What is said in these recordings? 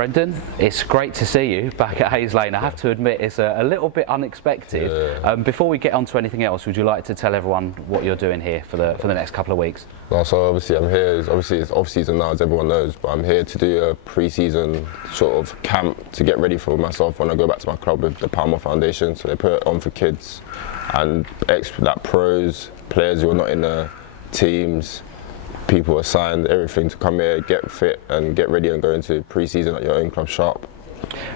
Brendan, it's great to see you back at Hayes Lane. I have to admit it's a little bit unexpected. Yeah. Before we get on to anything else, would you like to tell everyone what you're doing here for the next couple of weeks? No, so obviously I'm here, it's off-season now, as everyone knows, but I'm here to do a pre-season sort of camp to get ready for myself when I go back to my club with the Palmer Foundation. So they put it on for kids and pros, players who are not in the teams, people assigned, everything to come here, get fit and get ready and go into pre-season at your own club sharp.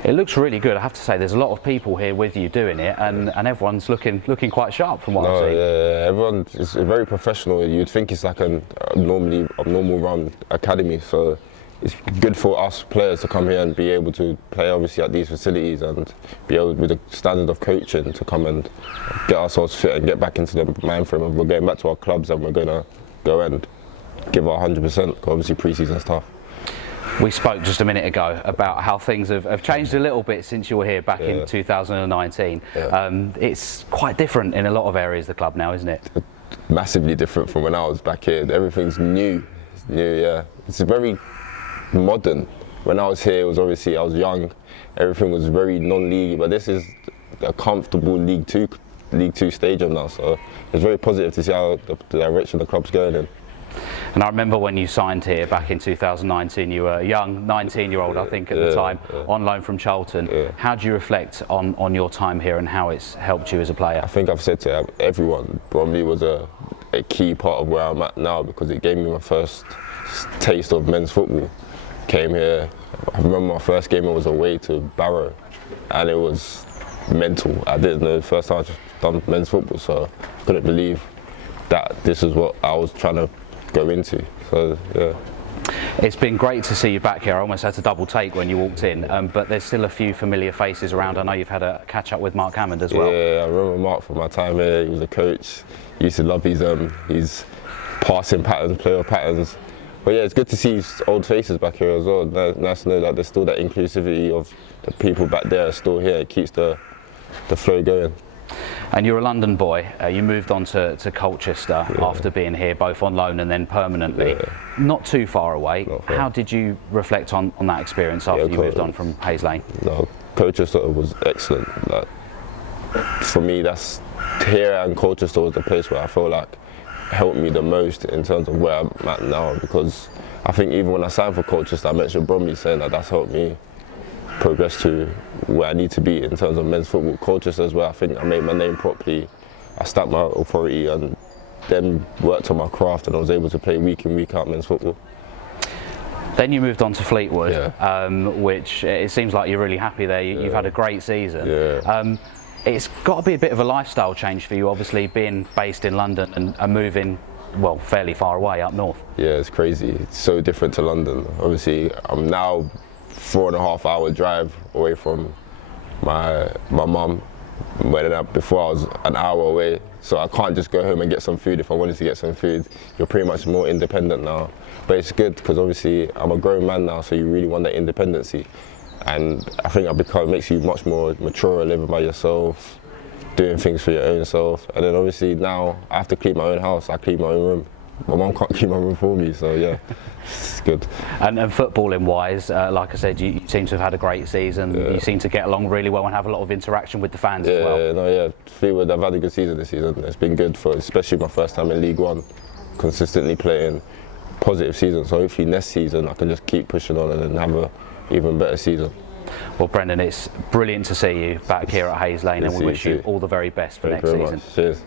It looks really good. I have to say there's a lot of people here with you doing it, and everyone's looking quite sharp from what I've seen. Yeah, everyone is very professional. You'd think it's like a normal run academy, so it's good for us players to come here and be able to play obviously at these facilities and be able, with the standard of coaching, to come and get ourselves fit and get back into the mind frame of we're going back to our clubs and we're going to go and give our 100%. Obviously pre-season stuff. We spoke just a minute ago about how things have changed a little bit since you were here back in 2019. It's quite different in a lot of areas of the club now, isn't it? Massively different from when I was back here. Everything's new. It's new, yeah. It's very modern. When I was here, it was obviously I was young. Everything was very non-league, but this is a comfortable League Two stadium now. So it's very positive to see how the direction the club's going in. And I remember when you signed here back in 2019, you were a young 19-year-old, I think, at the time, on loan from Charlton. How do you reflect on your time here and how it's helped you as a player? I think I've said to everyone, Bromley was a key part of where I'm at now because it gave me my first taste of men's football. Came here, I remember my first game was away to Barrow, and it was mental. I didn't know the first time I'd done men's football, so I couldn't believe that this is what I was trying to go into. So yeah. It's been great to see you back here. I almost had to double take when you walked in, but there's still a few familiar faces around. I know you've had a catch up with Mark Hammond as well. Yeah, I remember Mark from my time here. He was a coach. He used to love his passing patterns, player patterns. But yeah, it's good to see old faces back here as well. Nice to know that there's still that inclusivity of the people back there are still here. It keeps the flow going. And you're a London boy. You moved on to Colchester after being here, both on loan and then permanently. Not too far away. How did you reflect on that experience after you moved on from Hayes Lane? No, Colchester was excellent. Like, for me, that's here, and Colchester was the place where I feel like helped me the most in terms of where I'm at now, because I think even when I signed for Colchester, I mentioned Bromley saying that that's helped me progress to where I need to be in terms of men's football. Colchester is where I think I made my name properly. I stamped my authority and then worked on my craft, and I was able to play week in, week out men's football. Then you moved on to Fleetwood, which it seems like you're really happy there. You've had a great season. It's got to be a bit of a lifestyle change for you, obviously being based in London and moving, well, fairly far away up north. Yeah, it's crazy. It's so different to London. Obviously, I'm now 4.5 hour drive away from my mum. Before I was an hour away, so I can't just go home and get some food. If I wanted to get some food, you're pretty much more independent now. But it's good because obviously I'm a grown man now, so you really want that independency. And I think it makes you much more mature, living by yourself, doing things for your own self. And then obviously now I have to clean my own house, I clean my own room. My mum can't clean my room for me, so yeah, it's good. And footballing wise, like I said, you seem to have had a great season. You seem to get along really well and have a lot of interaction with the fans as well. Fleetwood, I've had a good season this season. It's been good for, especially my first time in League One, consistently playing, positive season. So hopefully next season I can just keep pushing on and then have a even better season. Well, Brendan, it's brilliant to see you back here at Hayes Lane, and we wish you all the very best for next season. Cheers.